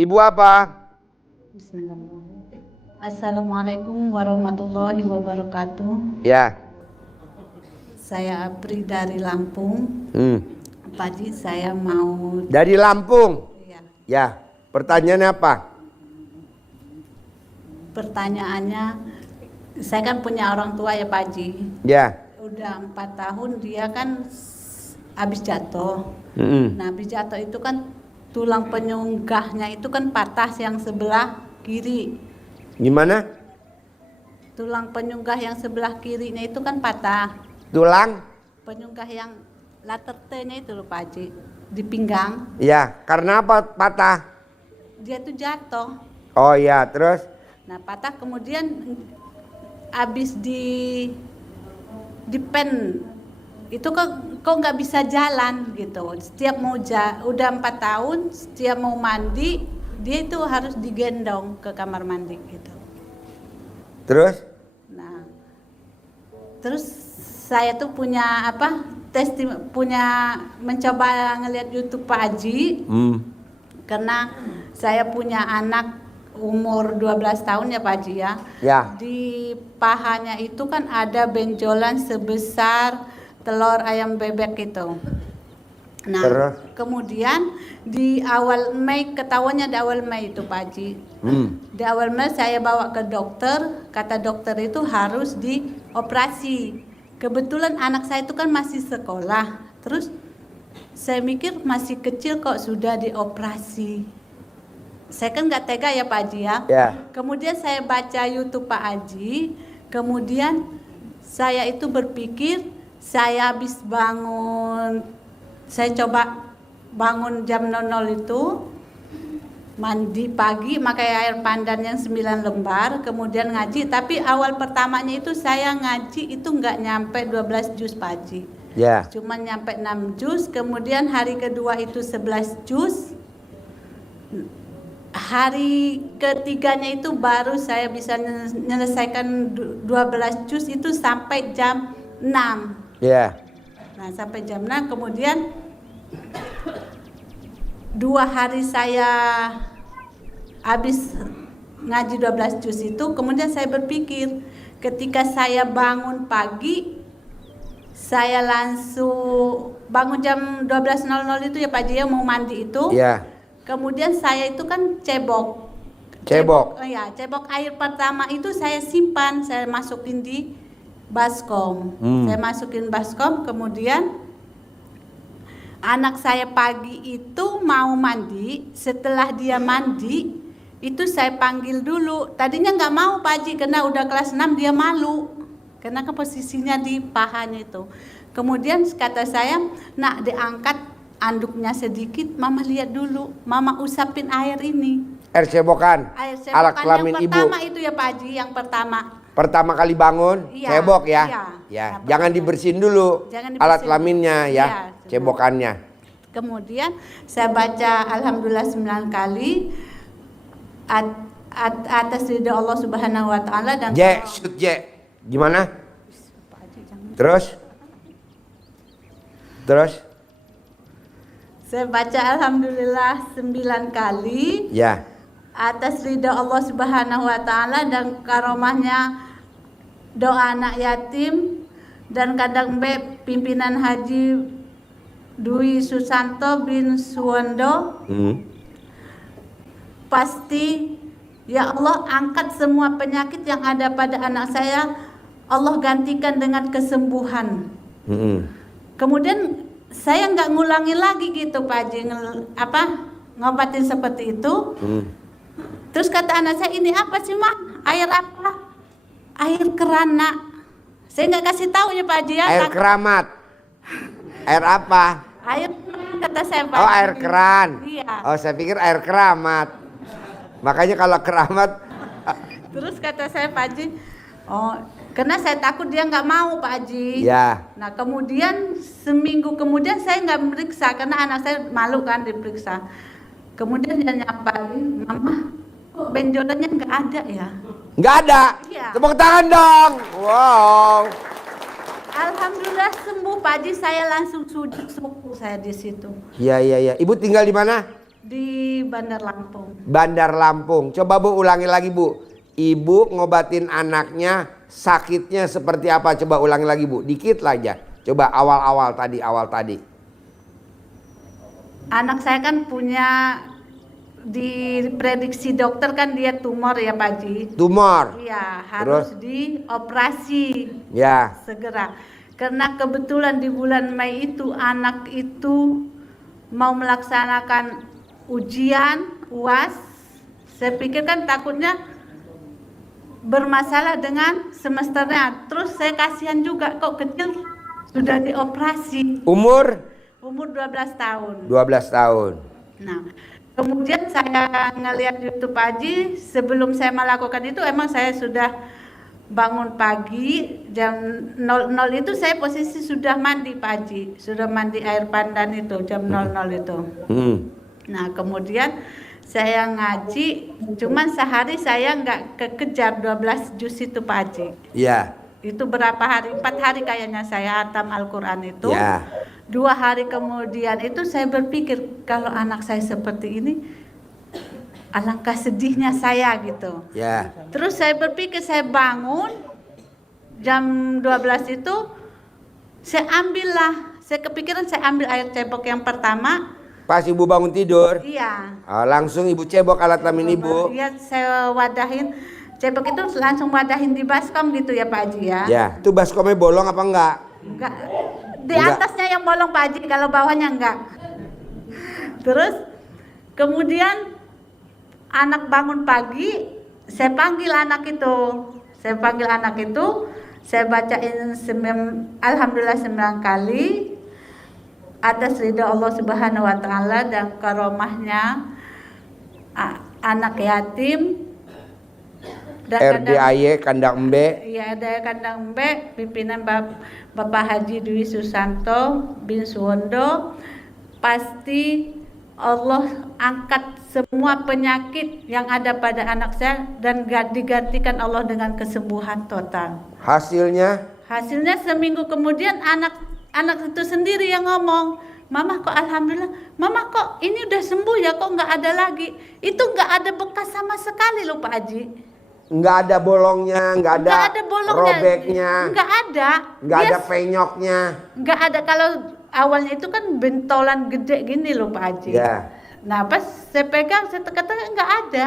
Ibu apa? Bismillahirrahmanirrahim. Assalamualaikum warahmatullahi wabarakatuh. Ya. Saya Apri dari Lampung. Pak Haji, saya mau Dari Lampung. ya, Ya. Pertanyaannya apa? pertanyaannya, saya kan punya orang tua ya Pak Haji. Ya. Udah 4 tahun dia kan habis jatuh. Nah, habis jatuh itu kan tulang penyunggahnya itu kan patah yang sebelah kiri. Gimana? Tulang penyunggah yang sebelah kirinya itu kan patah. Tulang? Penyunggah yang latar T-nya itu loh Pak Haji, di pinggang. Ya. Karena apa patah? Dia tuh jatuh. Oh ya, terus? Nah, patah kemudian habis di pen itu kok nggak bisa jalan gitu. Setiap mau udah 4 tahun, setiap mau mandi dia itu harus digendong ke kamar mandi gitu. Terus? Nah, terus saya tuh punya punya mencoba ngelihat YouTube Pak Haji. Karena saya punya anak umur 12 tahun ya Pak Haji ya. Ya. Di pahanya itu kan ada benjolan sebesar telur ayam bebek itu. Nah, Terus? kemudian di awal Mei, ketahuannya di awal Mei itu Pak Haji. Di awal Mei saya bawa ke dokter, kata dokter itu harus dioperasi. Kebetulan anak saya itu kan masih sekolah. Terus saya mikir masih kecil kok sudah dioperasi. Saya kan nggak tega ya Pak Haji ya. Ya. Kemudian saya baca YouTube Pak Haji. Kemudian saya itu berpikir, saya habis bangun, saya coba bangun jam 00 itu, mandi pagi pakai air pandan yang 9 lembar, kemudian ngaji. Tapi awal pertamanya itu saya ngaji itu nggak nyampe 12 juz Pak Haji. Ya. Cuma nyampe 6 juz, kemudian hari kedua itu 11 juz. Hari ketiganya itu baru saya bisa menyelesaikan 12 juz itu sampai jam 6. Ya. Nah, sampai jam 6 kemudian 2 hari saya habis ngaji 12 juz itu, kemudian saya berpikir ketika saya bangun pagi, saya langsung bangun jam 12.00 itu ya Pak Haji ya, mau mandi itu. Ya. Kemudian saya itu kan cebok. Ya, cebok air pertama itu saya simpan, saya masukin di baskom. Saya masukin baskom, kemudian anak saya pagi itu mau mandi. Setelah dia mandi, itu saya panggil dulu. Tadinya nggak mau Pak Haji, karena udah kelas 6 dia malu. Karena ke posisinya di pahanya itu. Kemudian kata saya, nak diangkat anduknya sedikit, mama lihat dulu, mama usapin air ini. Air cebokan. Air Alat cebokan kelamin yang ibu. pertama itu ya Pak Haji, yang pertama. Pertama kali bangun, Iya, cebok ya. iya. Ya, Nah, jangan dibersihin dulu. Jangan Alat dibersihin. kelaminnya ya, Iya, cebokannya. Kemudian saya baca Alhamdulillah 9 kali atas ridha Allah Subhanahu wa taala dan Shoot Gimana? Pak Haji, jangan. Terus? Saya baca Alhamdulillah 9 kali. Ya. Atas ridha Allah Subhanahu wa taala dan karomahnya doa anak yatim dan kadang pimpinan Haji Dwi Susanto bin Suwondo. Pasti ya Allah, angkat semua penyakit yang ada pada anak saya, Allah gantikan dengan kesembuhan. Kemudian saya nggak ngulangi lagi gitu Pak Haji, ngobatin seperti itu. Terus kata anak saya, ini apa sih Mak? Air apa? Air kerana. Saya nggak kasih tahu ya Pak Haji ya. Air keramat. Air apa? Air kata saya Pak Oh, Haji. air keran. Iya. Oh, saya pikir air keramat. Makanya kalau keramat. Terus kata saya Pak Haji, oh, karena saya takut dia nggak mau Pak Haji. Ya. Nah kemudian seminggu kemudian saya nggak meriksa karena anak saya malu kan diperiksa. Kemudian dia nyamperin, Mama, kok benjolannya nggak ada ya? Nggak ada. Iya. Tepuk tangan dong. Wow. Alhamdulillah sembuh Pak Haji, saya langsung sujud syukur saya di situ. Iya. Ibu tinggal di mana? Di Bandar Lampung. Bandar Lampung. Coba Bu ulangi lagi Bu. Ibu ngobatin anaknya sakitnya seperti apa? Coba ulangi lagi Bu. Dikit aja. Coba awal tadi. Anak saya kan punya, diprediksi dokter kan dia tumor ya Pak Haji. Tumor. Iya, harus dioperasi Ya. segera. Karena kebetulan di bulan Mei itu anak itu mau melaksanakan ujian UAS. Saya pikir kan takutnya bermasalah dengan semesternya. Terus saya kasihan juga, kok kecil sudah dioperasi. Umur 12 tahun. 12 tahun. Nah, kemudian saya ngelihat YouTube Pak Haji, sebelum saya melakukan itu emang saya sudah bangun pagi jam 00 itu saya posisi sudah mandi Pak Haji, sudah mandi air pandan itu jam 00 itu. Nah, kemudian saya ngaji, cuman sehari saya nggak kekejar 12 juz itu Pak Haji. Iya. Itu berapa hari? 4 hari kayaknya saya hatam Al-Quran itu. Ya. 2 hari kemudian itu saya berpikir, kalau anak saya seperti ini, alangkah sedihnya saya gitu. Ya. Terus saya berpikir, saya bangun jam 12 itu, saya kepikiran saya ambil air cebok yang pertama. Pas Ibu bangun tidur, Iya. langsung Ibu cebok alat kelamin Ibu. Iya, saya wadahin. Cebok itu langsung wadahin di baskom gitu ya Pak Haji ya. Ya, itu baskomnya bolong apa enggak? Enggak. Di atasnya yang bolong Pak Haji, kalau bawahnya enggak. Terus kemudian anak bangun pagi, saya panggil anak itu. Saya bacain alhamdulillah 9 kali atas ridha Allah Subhanahu wa taala dan karomahnya anak yatim dan RDAY Kandang Embe. Iya, ada Kandang Embe, pimpinan Bapak Haji Dwi Susanto bin Suwondo. Pasti Allah angkat semua penyakit yang ada pada anak saya dan digantikan Allah dengan kesembuhan total. Hasilnya seminggu kemudian anak itu sendiri yang ngomong, Mama kok alhamdulillah, Mama kok ini udah sembuh ya, kok nggak ada lagi. Itu nggak ada bekas sama sekali loh Pak Haji. Nggak ada bolongnya, nggak ada robeknya, nggak ada penyoknya, nggak ada. Kalau awalnya itu kan bentolan gede gini loh Pak Haji. Ya. Nah pas saya pegang, saya tekan-tekan nggak ada.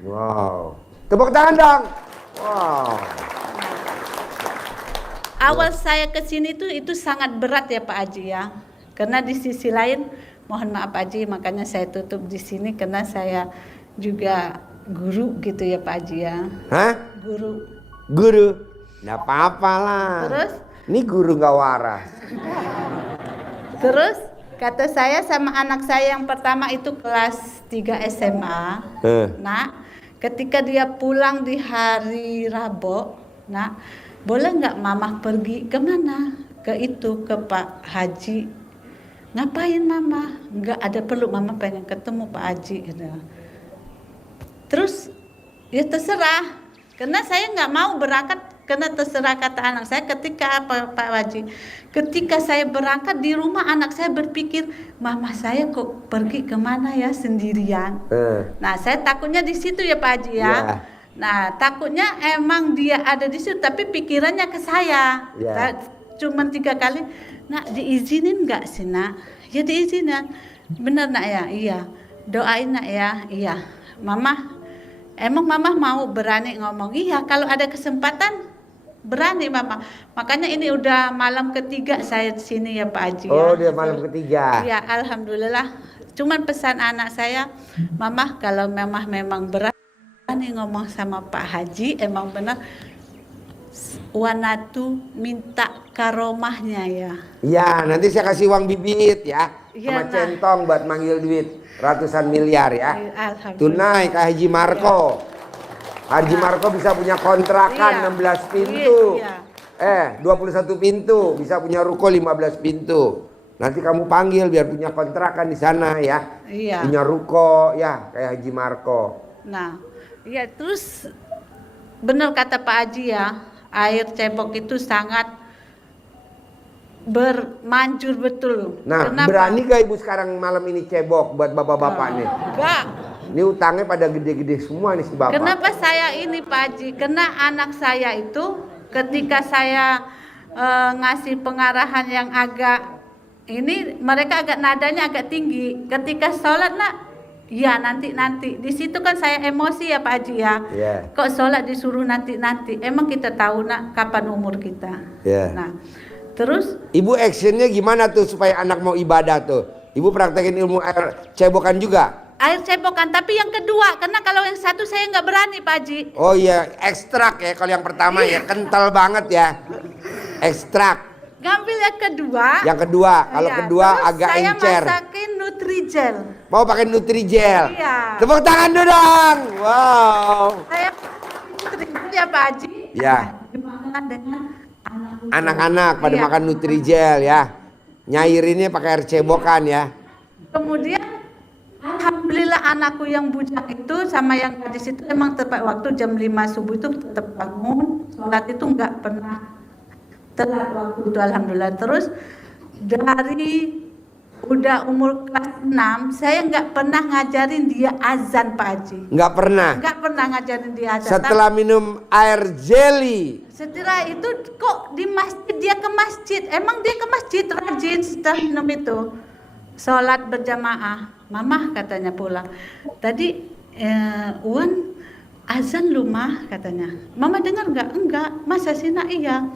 Wow, tepuk tangan dong. Wow. Awal saya kesini itu sangat berat ya Pak Haji ya. Karena di sisi lain, mohon maaf Pak Haji, makanya saya tutup di sini karena saya juga guru gitu ya Pak Haji ya. Hah? Guru? Nggak apa-apa lah. Terus? Ini guru nggak waras. Terus kata saya sama anak saya yang pertama itu kelas 3 SMA. Nah, ketika dia pulang di hari Rabu, nah, boleh nggak Mama pergi kemana? Ke Pak Haji. Ngapain Mama? Nggak ada perlu, Mama pengen ketemu Pak Haji gitu. Terus ya terserah, karena saya nggak mau berangkat, karena terserah kata anak saya. Ketika Pak Haji, ketika saya berangkat di rumah, anak saya berpikir, Mama saya kok pergi kemana ya sendirian. Nah saya takutnya di situ ya Pak Haji ya. Nah takutnya emang dia ada di situ, tapi pikirannya ke saya. Cuman 3 kali, Nak diizinin nggak sih Nak? Ya diizinin. Bener Nak ya? Iya. Doain Nak ya? Iya. Emang Mama mau berani ngomong? Iya, kalau ada kesempatan berani Mama. Makanya ini udah malam ketiga saya di sini ya Pak Haji. Oh, dia malam ketiga. Iya, alhamdulillah. Cuman pesan anak saya, Mama kalau memang berani ngomong sama Pak Haji, emang benar Wanatu minta karomahnya ya. Iya, nanti saya kasih uang bibit ya, sama Ya, centong buat manggil duit ratusan miliar ya. Alhamdulillah. Tunai ke Haji Marco. Haji Marco bisa punya kontrakan 16 pintu. 21 pintu, bisa punya ruko 15 pintu. Nanti kamu panggil biar punya kontrakan di sana ya. Iya. Punya ruko ya kayak Haji Marco. Nah, ya terus benar kata Pak Haji ya, air cebok itu sangat bermanjur betul. Nah, Kenapa? berani gak ibu sekarang malam ini cebok buat bapak-bapak nih? Enggak. Ini utangnya pada gede-gede semua nih si bapak. Kenapa saya ini Pak Haji? Karena anak saya itu ketika saya ngasih pengarahan yang agak ini, mereka agak nadanya agak tinggi. Ketika sholat nak, ya nanti. Di situ kan saya emosi ya Pak Haji ya. Yeah. Kok sholat disuruh nanti. Emang kita tahu nak kapan umur kita. Yeah. Nah, terus Ibu actionnya gimana tuh supaya anak mau ibadah tuh? Ibu praktekin ilmu air cebokan juga? air cebokan, tapi yang kedua, karena kalau yang satu saya nggak berani Pak Haji. Oh iya, ekstrak ya. Kalau yang pertama ya kental banget ya. Ekstrak. Ngambil yang kedua. Yang kedua, kalau Iya, kedua terus agak saya encer. masakin Nutrijel. Mau pakai Nutrijel. Iya. Tepuk tangan dulu dong. Wow. Saya Nutrijel ya Pak Haji. Ya. Dimakan dengan Anak-anak pada Iya. makan Nutrijel ya. Nyairinnya pakai air cebokan ya. Kemudian alhamdulillah anakku yang bujang itu sama yang gadis itu emang tepat waktu jam 5 subuh itu tetap bangun, sholat itu nggak pernah telat waktu itu alhamdulillah. Terus dari udah umur kelas 6 saya nggak pernah ngajarin dia azan Pak Haji. Nggak pernah. Nggak pernah ngajarin dia azan. Setelah minum air jelly. Setelah itu kok di masjid dia ke masjid. Emang dia ke masjid rajin setelah minum itu. Sholat berjamaah. Mama katanya pulang. Tadi Wan azan lu mah katanya. Mama dengar nggak? Enggak. Masa sih nak? Iya.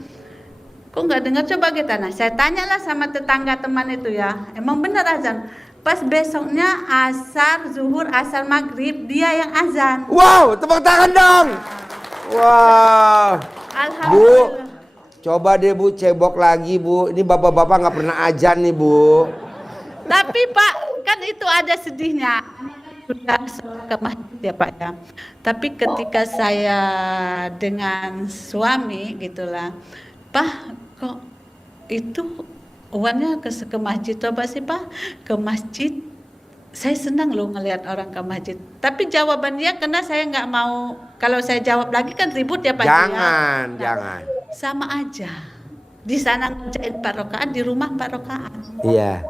Kok nggak dengar? Coba kita. Nah, saya tanyalah sama tetangga teman itu ya. Emang benar azan? Pas besoknya asar, zuhur, asar, maghrib dia yang azan. Wow, tepuk tangan dong. Wow. Bu, Alhamdulillah. coba deh Bu cebok lagi Bu. Ini bapak-bapak nggak pernah azan nih Bu. Tapi Pak, kan itu ada sedihnya. Sudah sholat ke masjid ya Pak ya. Tapi ketika saya dengan suami gitulah, Pak kok itu uangnya ke masjid apa sih Pak? Ke masjid. Saya senang loh ngelihat orang ke masjid. Tapi jawabannya karena saya nggak mau, kalau saya jawab lagi kan ribut ya Pak. Jangan, ya. jangan. Sama aja. Di sana ngerjain 4 rakaat, di rumah 4 rakaat. Iya.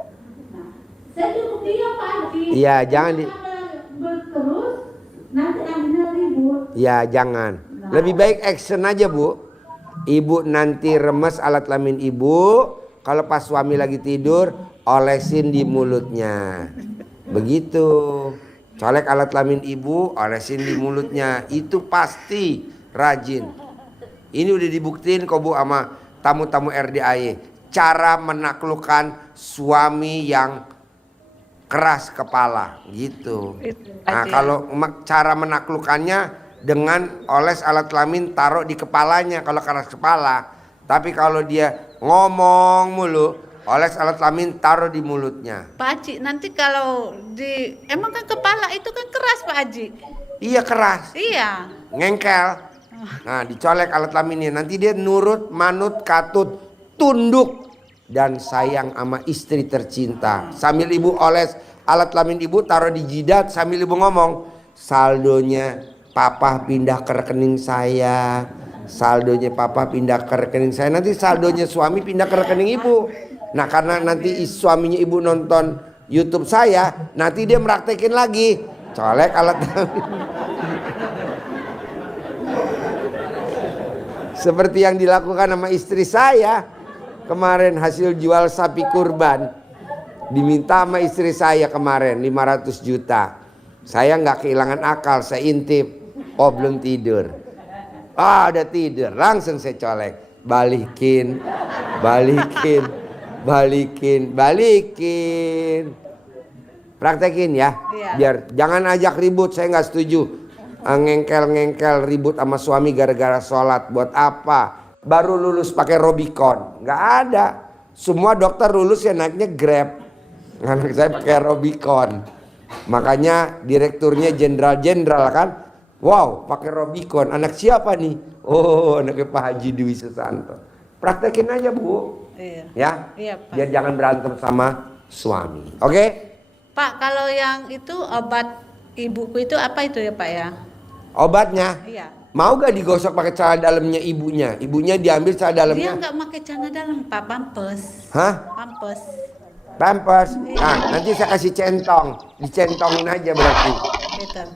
Saya cukup dia Pak Haji. Iya, jangan di. Terus nanti akhirnya ribut. Ya, jangan. Lebih baik action aja Bu. Ibu nanti remes alat kelamin ibu. Kalau pas suami lagi tidur, olesin di mulutnya. Begitu. Colek alat kelamin ibu, olesin di mulutnya. Itu pasti rajin. Ini udah dibuktiin kok Bu sama tamu-tamu RDAY. Cara menaklukkan suami yang keras kepala gitu. Nah, kalau cara menaklukkannya dengan oles alat kelamin taruh di kepalanya kalau keras kepala. Tapi kalau dia ngomong mulu, oles alat kelamin taruh di mulutnya. Pak Haji, nanti kalau di emang kan kepala itu kan keras Pak Haji. Iya keras, Iya. ngengkel. Nah, dicolek alat kelaminnya. Nanti dia nurut, manut, katut, tunduk dan sayang sama istri tercinta. Sambil ibu oles alat kelamin ibu taruh di jidat sambil ibu ngomong, saldonya papa pindah ke rekening saya. Saldonya papa pindah ke rekening saya. Nanti saldonya suami pindah ke rekening ibu. Nah, karena nanti suaminya ibu nonton YouTube saya, nanti dia meraktekin lagi. Colek alat kelamin. Seperti yang dilakukan sama istri saya kemarin hasil jual sapi kurban. Diminta sama istri saya kemarin 500 juta. Saya nggak kehilangan akal, saya intip. Oh belum tidur. Ah udah tidur, langsung saya colek. Balikin. Praktekin ya. Iya. Biar jangan ajak ribut, saya nggak setuju. Ngengkel ribut sama suami gara-gara sholat. Buat apa? Baru lulus pakai Robicon. Nggak ada. Semua dokter lulus ya naiknya Grab. Anak saya pakai Robicon. Makanya direkturnya jenderal-jenderal kan. Wow, pakai Robicon. Anak siapa nih? Oh, anaknya Pak Haji Dwi Susanto. Praktekin aja Bu. Iya. Ya. Iya, Pak. Biar jangan berantem sama suami. Oke? Pak, kalau yang itu obat ibuku itu apa itu ya Pak ya? Obatnya Iya. Mau gak digosok pakai celana dalamnya ibunya? Ibunya diambil celana Dia dalamnya. nggak pakai celana dalam, Pak, pampers. Hah? Pampers. Pampers. Nah, nanti saya kasih centong. Dicentongin aja berarti. Betul.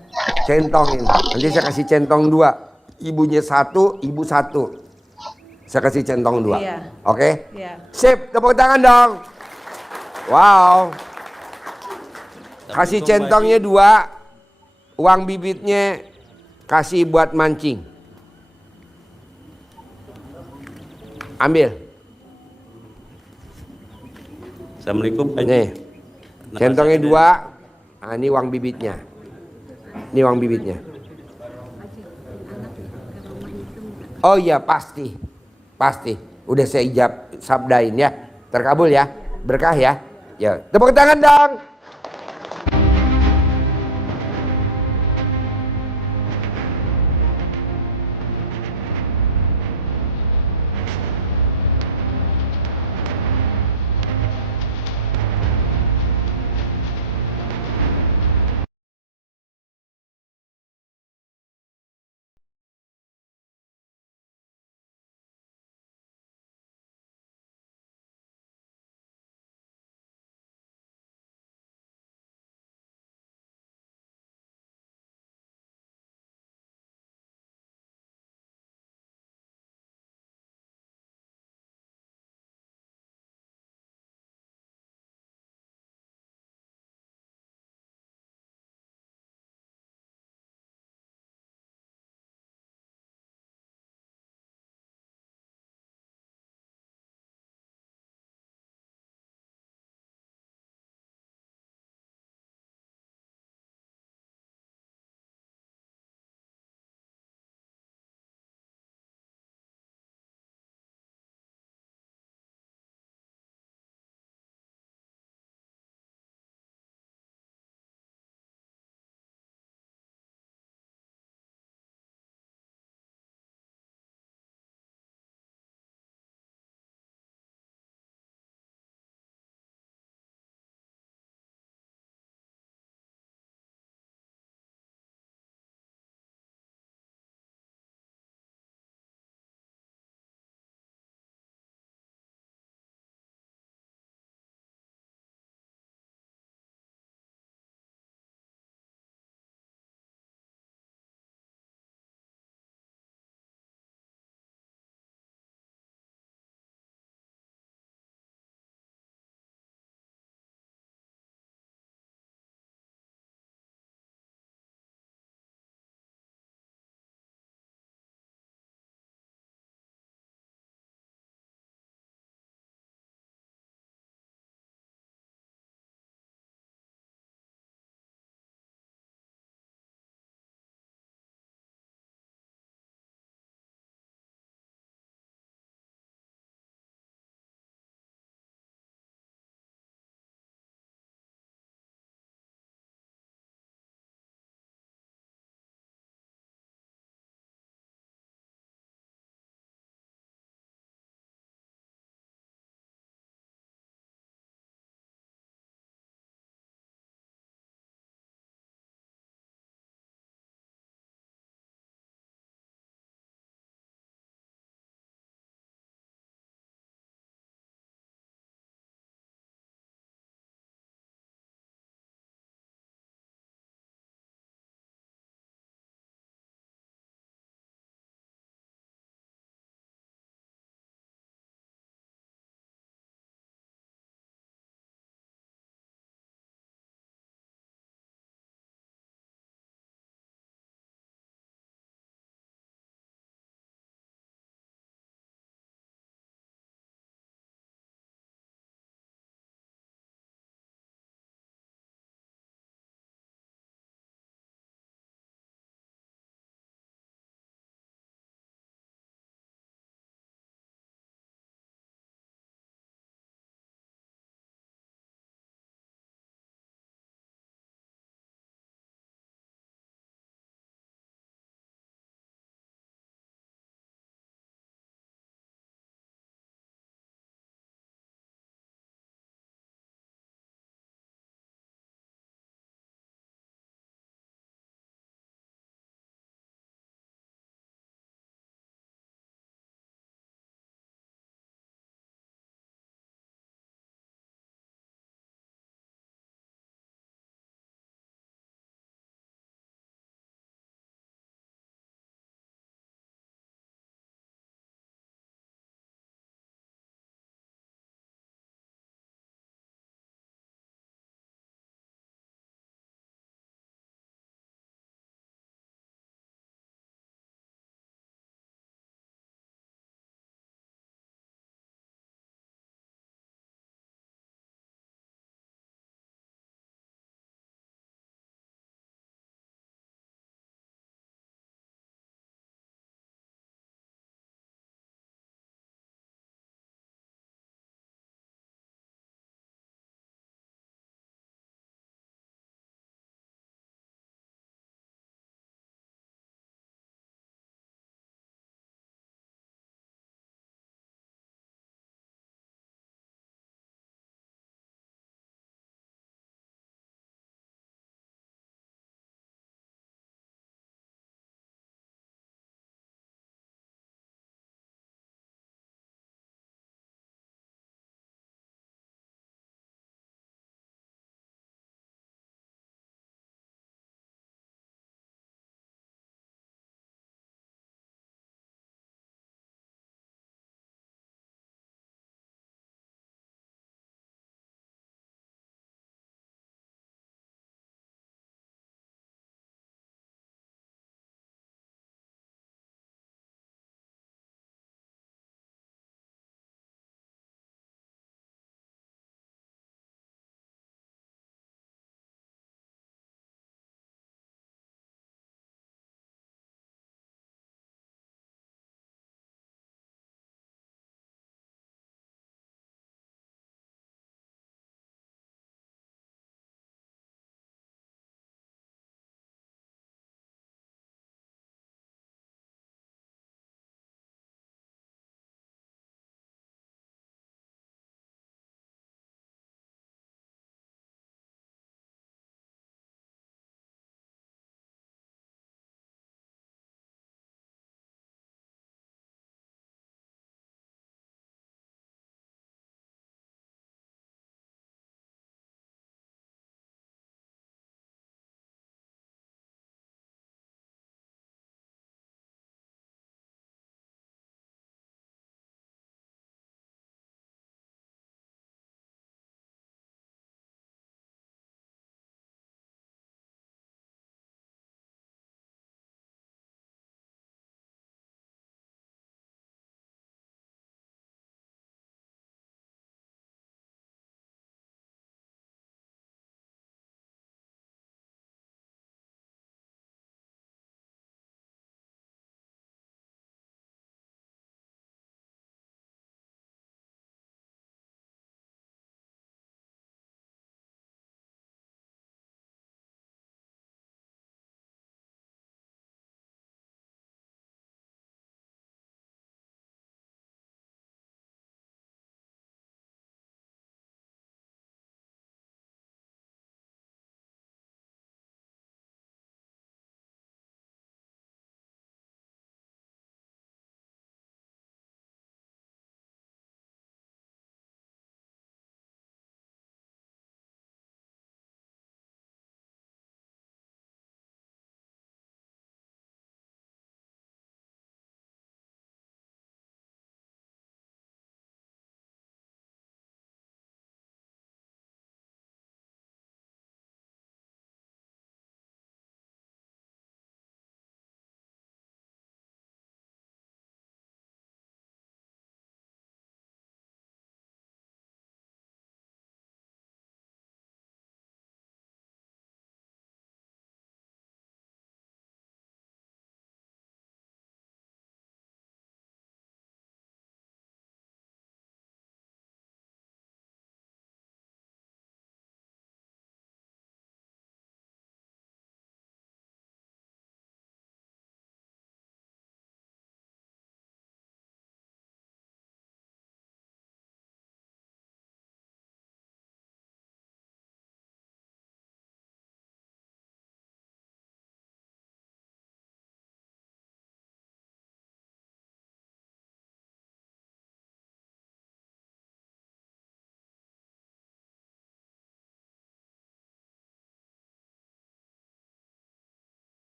Centongin. Nanti saya kasih centong 2. Ibunya 1, ibu 1. Saya kasih centong 2. Iya. Oke? Iya. Sip, tepuk tangan dong. Wow. Kasih centongnya 2. Uang bibitnya kasih buat mancing. Ambil. Assalamualaikum Pak Haji. Nih. Centongnya 2. Nah, ini uang bibitnya. Ini uang bibitnya. Oh iya, pasti. Pasti. Udah saya ijab sabdain ya. Terkabul ya. Berkah ya. Ya, tepuk tangan dong.